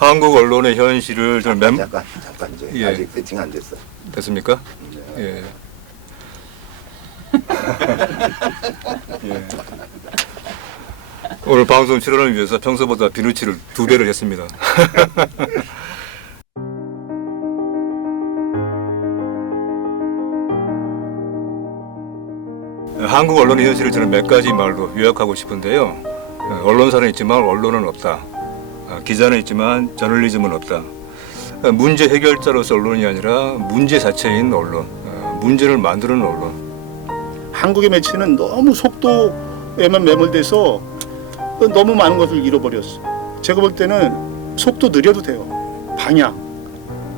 한국 언론의 현실을 좀 맴, 잠깐 잠깐 이제 예. 아직 세팅 안 됐어. 됐습니까? 예. 예. 오늘 방송 출연을 위해서 평소보다 비누칠을 두 배를 했습니다. 한국 언론의 현실을 저는 몇 가지 말로 요약하고 싶은데요. 어, 언론사는 있지만 언론은 없다. 어, 기자는 있지만 저널리즘은 없다. 어, 문제 해결자로서 언론이 아니라 문제 자체인 언론, 어, 문제를 만드는 언론. 한국의 매체는 너무 속도에만 매몰돼서 너무 많은 것을 잃어버렸어. 제가 볼 때는 속도 느려도 돼요. 방향,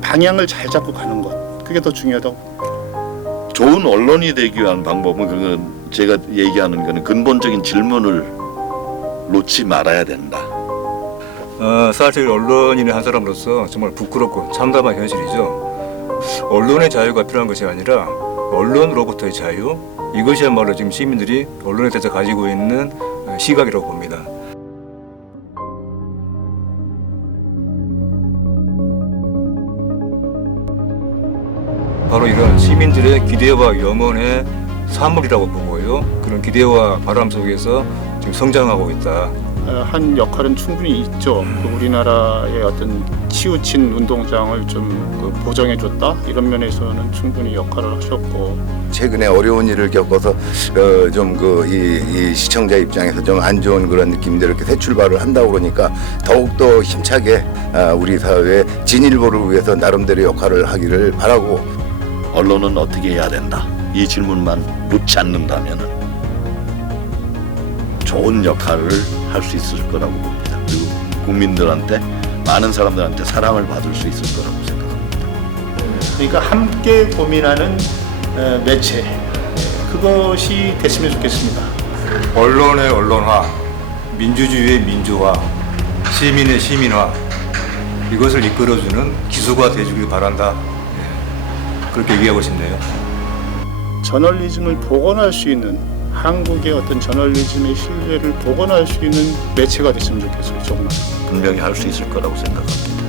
방향을 잘 잡고 가는 것. 그게 더 중요하다고. 좋은 언론이 되기 위한 방법은 그건 제가 얘기하는 거는 근본적인 질문을 놓지 말아야 된다. 어, 사실 언론인의 한 사람으로서 정말 부끄럽고 참담한 현실이죠. 언론의 자유가 필요한 것이 아니라 언론으로부터의 자유 이것이야말로 지금 시민들이 언론에 대해서 가지고 있는 어, 시각이라고 봅니다. 바로 이런 시민들의 기대와 염원의 산물이라고 보고요. 그런 기대와 바람 속에서 지금 성장하고 있다. 어, 한 역할은 충분히 있죠. 그 우리나라의 어떤 치우친 운동장을 좀그 보정해 줬다 이런 면에서는 충분히 역할을 하셨고 최근에 어려운 일을 겪어서 어, 좀그 이, 이 시청자 입장에서 좀 안 좋은 그런 느낌들 이렇게 새 출발을 한다고 그러니까 더욱 더 힘차게 아, 우리 사회의 진일보를 위해서 나름대로 역할을 하기를 바라고 언론은 어떻게 해야 된다. 이 질문만 묻지 않는다면 좋은 역할을 할 수 있을 거라고 봅니다. 그리고 국민들한테 많은 사람들한테 사랑을 받을 수 있을 거라고 생각합니다. 그러니까 함께 고민하는 어, 매체 그것이 됐으면 좋겠습니다. 언론의 언론화, 민주주의의 민주화, 시민의 시민화 이것을 이끌어주는 기수가 되주길 바란다. 예, 그렇게 얘기하고 싶네요. 저널리즘을 복원할 수 있는 한국의 어떤 저널리즘의 신뢰를 복원할 수 있는 매체가 됐으면 좋겠어요. 정말. 분명히 할 수 있을 거라고 생각합니다.